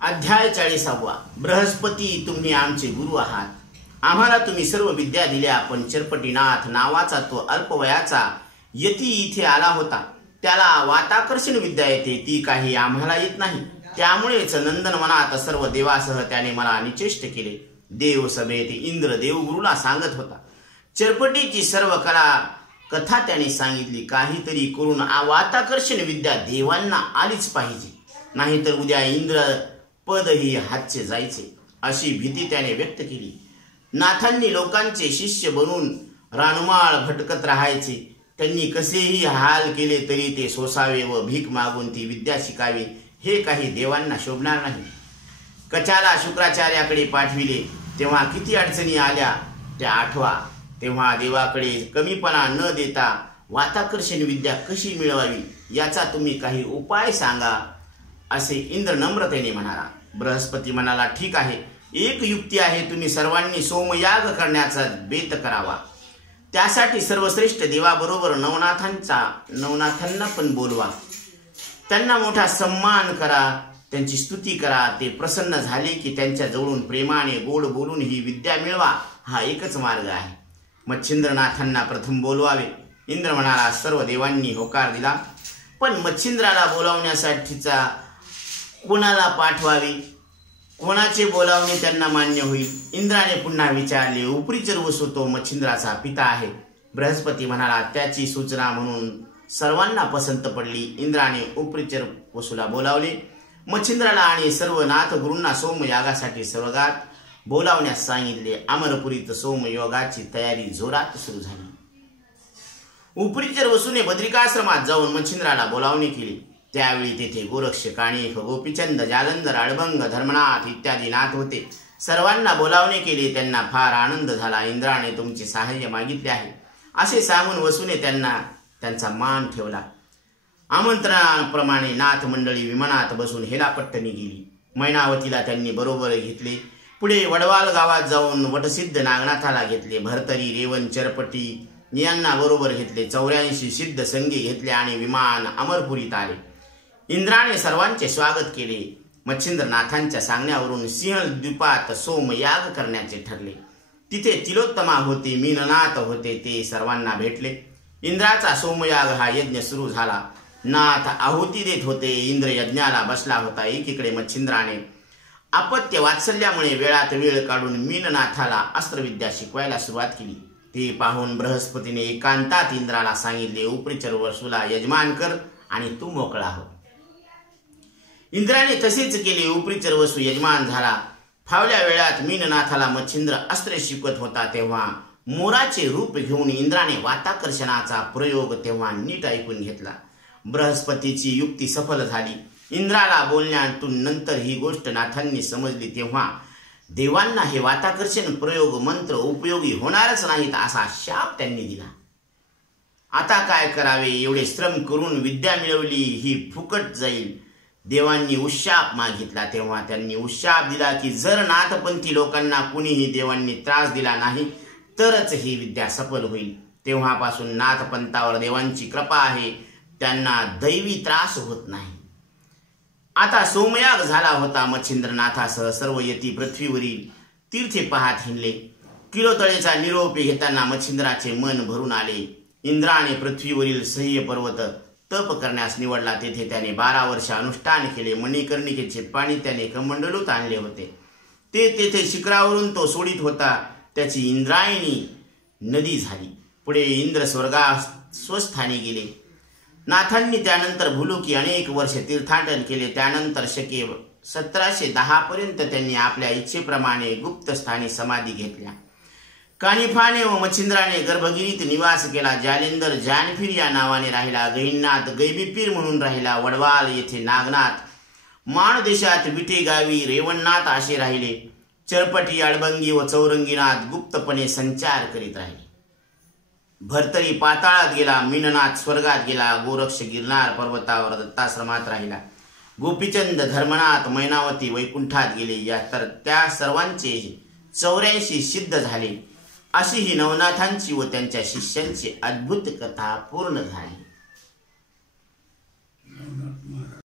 अध्याय 40 बृहस्पती तुम्ही आमचे गुरु आहात। आम्हाला तुम्ही सर्व विद्या दिल्या, पण चरपटीनाथ नावाचा तो अल्पवयाचा यती इथे आला होता। त्याला वाताकर्षण विद्या येते, ती काही आम्हाला येत नाही। त्यामुळेच नंदनवनात सर्व देवासह त्याने मला निचेष्ट केले। देव सभेत इंद्र देवगुरूला सांगत होता। चरपटीची सर्व कथा त्याने सांगितली। काहीतरी करून वाताकर्षण विद्या देवांना आलीच पाहिजे, नाहीतर उद्या इंद्र पदही हातचे जायचे, अशी भीती त्याने व्यक्त केली। नाथांनी लोकांचे शिष्य बनून रानमाळ भटकत राहायचे। त्यांनी कसेही हाल केले तरी ते सोसावे व भीक मागून ती विद्या शिकावी, हे काही देवांना शोभणार नाही। कचाला शुक्राचार्याकडे पाठविले तेव्हा किती अडचणी आल्या त्या आठवा। तेव्हा देवाकडे कमीपणा न देता वाताकर्षण विद्या कशी मिळवावी याचा तुम्ही काही उपाय सांगा, असे इंद्र नम्रतेने म्हणाला। बृहस्पती म्हणाला, ठीक आहे, एक युक्ती आहे। तुम्ही सर्वांनी सोमयाग करण्याचा बेत करावा। त्यासाठी सर्वश्रेष्ठ देवाबरोबर नवनाथांना पण बोलवा। त्यांना मोठा सन्मान करा, त्यांची स्तुती करा। ते प्रसन्न झाले की त्यांच्या जवळून प्रेमाने गोड बोलून ही विद्या मिळवा, हा एकच मार्ग आहे। मच्छिंद्रनाथांना प्रथम बोलवावे। इंद्र म्हणाला। सर्व देवांनी होकार दिला, पण मच्छिंद्राला बोलावण्यासाठीचा कोणाला पाठवावे, कोणाचे बोलावणे त्यांना मान्य होईल? इंद्राने पुन्हा विचारले। उपरीचर वसू तो मच्छिंद्राचा पिता आहे। बृहस्पती म्हणाला, त्याची सूचना म्हणून सर्वांना पसंत पडली। इंद्राने उपरीचर वसूला बोलावले। मच्छिंद्राला आणि सर्व नाथ गुरूंना सोमयागासाठी स्वर्गात बोलावण्यास सांगितले। अमरपुरीत सोमयोगाची तयारी जोरात सुरू झाली। उपरीचर वसूने बद्रिकाश्रमात जाऊन मच्छिंद्राला बोलावणे केले। त्यावेळी तेथे गोरक्ष, काणिक, गोपीचंद, जालंधर, अळभंग, धर्मनाथ इत्यादी नाथ होते। सर्वांना बोलावणे केले। त्यांना फार आनंद झाला। इंद्राने तुमचे सहाय्य मागितले आहे, असे सांगून वसूने त्यांचा मान ठेवला। आमंत्रणाप्रमाणे नाथ मंडळी विमानात बसून हेलापट्टणी गेली। मैनावतीला त्यांनी बरोबर घेतले। पुढे वडवाल गावात जाऊन वटसिद्ध नागनाथाला घेतले। भरतरी, रेवण, चरपटी यांना बरोबर घेतले। 84 सिद्ध संगी घेतले आणि विमान अमरपुरीत आले। इंद्राने सर्वांचे स्वागत केले। मच्छिंद्रनाथांच्या सांगण्यावरून सिंहद्वीपात सोमयाग करण्याचे ठरले। तिथे तिलोत्तमा होते, मीननाथ होते, ते सर्वांना भेटले। इंद्राचा सोमयाग हा यज्ञ सुरू झाला। नाथ आहुती देत होते। इंद्र यज्ञाला बसला होता। एकीकडे मच्छिंद्राने अपत्य वात्सल्यामुळे वेळात वेळ काढून मीननाथाला अस्त्रविद्या शिकवायला सुरुवात केली। ते पाहून बृहस्पतीने एकांतात इंद्राला सांगितले, उपरीचर वसूला यजमान कर आणि तू मोकळा हो। इंद्राने तसेच केले। उपरीचर वसू यजमान झाला। फावल्या वेळात मीननाथाला मच्छिंद्र अस्त्र शिकवत होता तेव्हा मोराचे रूप घेऊन इंद्राने वाताकर्षणाचा प्रयोग तेव्हा नीट ऐकून घेतला। बृहस्पतीची युक्ती सफल झाली। इंद्राला बोलण्यातून नंतर ही गोष्ट नाथांनी समजली तेव्हा देवांना हे वाताकर्षण प्रयोग मंत्र उपयोगी होणारच नाहीत असा शाप त्यांनी दिला। आता काय करावे? एवढे श्रम करून विद्या मिळवली ही फुकट जाईल। देवांनी उशाप मागितला तेव्हा त्यांनी उशाप दिला की जर नाथपंथी लोकांना कुणीही देवांनी त्रास दिला नाही तरच ही विद्या सफल होईल। तेव्हापासून नाथपंथावर देवांची कृपा आहे, त्यांना दैवी त्रास होत नाही। आता सोमयाग झाला होता। मच्छिंद्रनाथासह सर्व यती पृथ्वीवरील तीर्थे पाहत हिंडले। किलोतळेचा निरोप घेताना मच्छिंद्राचे मन भरून आले। इंद्राने पृथ्वीवरील सह्य पर्वत तप करण्यास निवडला। तेथे त्याने 12 वर्ष अनुष्ठान केले। मणिकर्णिकेचे पाणी त्याने कमंडलूत आणले होते, ते तेथे शिखरावरून तो सोडित होता। त्याची इंद्रायणी नदी झाली। पुढे इंद्र स्वर्गात स्वस्थानी गेले। नाथांनी त्यानंतर भुलुकी अनेक वर्ष तीर्थाटन केले। त्यानंतर शके 1710 पर्यंत त्यांनी आपल्या इच्छेप्रमाणे गुप्त स्थानी समाधी घेतल्या। कानिफाने व मच्छिंद्राने गर्भगिरीत निवास केला। जालेंदर जानफीर या नावाने राहिला। गैनाथ गैबीपीर म्हणून राहिला। वडवाल येथे नागनाथ, माण देशात विटे गावी रेवणनाथ असे राहिले। चरपटी, अडबंगी व चौरंगीनाथ गुप्तपणे संचार करीत राहिले। भरतरी पाताळात गेला। मीननाथ स्वर्गात गेला। गोरक्ष गिरनार पर्वतावर दत्ताश्रमात राहिला। गोपीचंद, धर्मनाथ, मैनावती वैकुंठात गेले। तर त्या सर्वांचे 84 सिद्ध झाले। अशी ही नवनाथांची व त्यांच्या शिष्यांची अद्भुत कथा पूर्ण झाली।